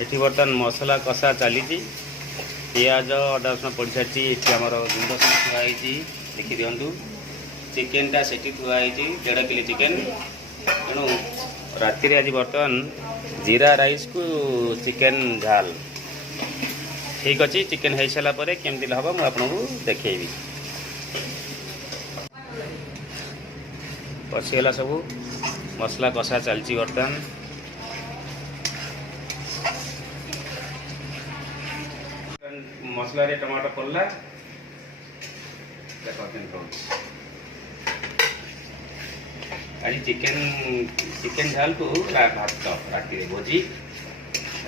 एठी बर्तमान मसला कषा चली पियाज अदा रसुण पड़ सारी आम गुंड सब थुआई देखी दिंतु चिकेनटा से थुआई 1.5 किलो चिकेन तेणु राति आज बर्तमान जीरा राइस को चिकेन झाल ठीक अच्छे चिकेन हो सारापर केमती हम मुझे आपको देखी पशिगला सब मसला कषा चलती बर्तमान मसला रे टमाटर पड़ला आज चिकेन चिकेन झाल को भात राति भोजी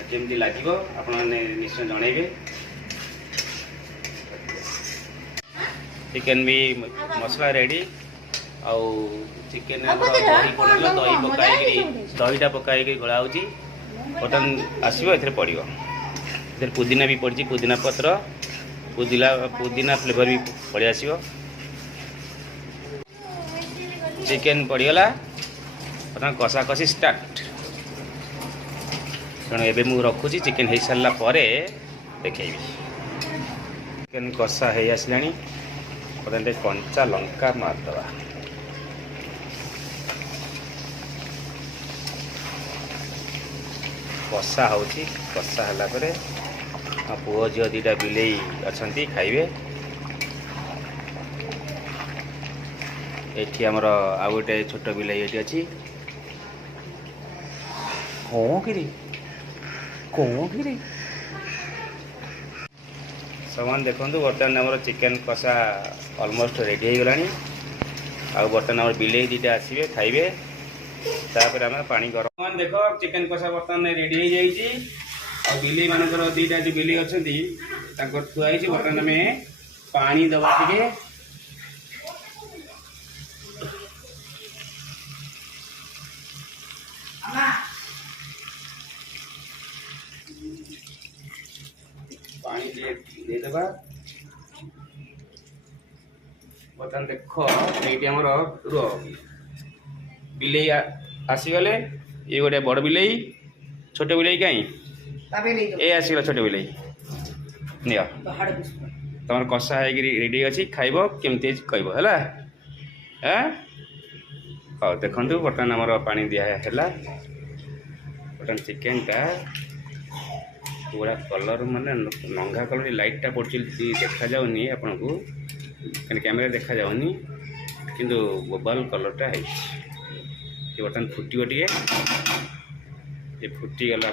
केमती लगे आप निश्चय जनइबे चिकेन भी मसला रेडी आउ चिकेन दही पड़ेगा दही पकाई दहीटा पकाई गोला हो बर्तमान आसो ए पड़ो इधर पुदीना भी पड़ी पुदीना पत्र पुदीना फ्लेवर भी पड़े आसो चिकेन पड़गला बर्तमान कषा कषि स्टार्ट तेणु एबे मु रखुची चिकेन हो सारा पर देखी चिकेन कषा हो आसला बर्तमान कंचा लंका मारदवा कषा हो कषा है पुओ झील दीटा बिले अच्छा खाइबे एठी आमर आउ गोटे छोट बिले ये अच्छी कौन सामान देखो बर्तमान आम चिकेन कषा ऑलमोस्ट रेडी हो गला आ बर्तमान आम बिले दीटा आसवे खाइबे तापर आम पानी गरम देख चिकेन कषा बर्तमान रेडी हो जाइए और बिले मानकर दीटा जो बिले अच्छा थुआई बर्तमान आम पानी दबा टे पानी देदेबा बर्तमान देख ये आमर बिले आसीगले ये गोटे बड़ बिले छोटे बिले कहीं ये आसीगला छोटे बिले नियो तुम कषा है रेडी अच्छी खाइब केमती कह है हाँ देखु बर्तमान आमर पानी दिहला बर्तमान चिकेन टा पूरा कलर माने नंगा कलर लाइटा पड़ी देखा जाऊनी आपन को कैमेरा देखा जाऊनी किंतु बोबाल कलरटा है बर्तमान फुटिव टे फुटी गला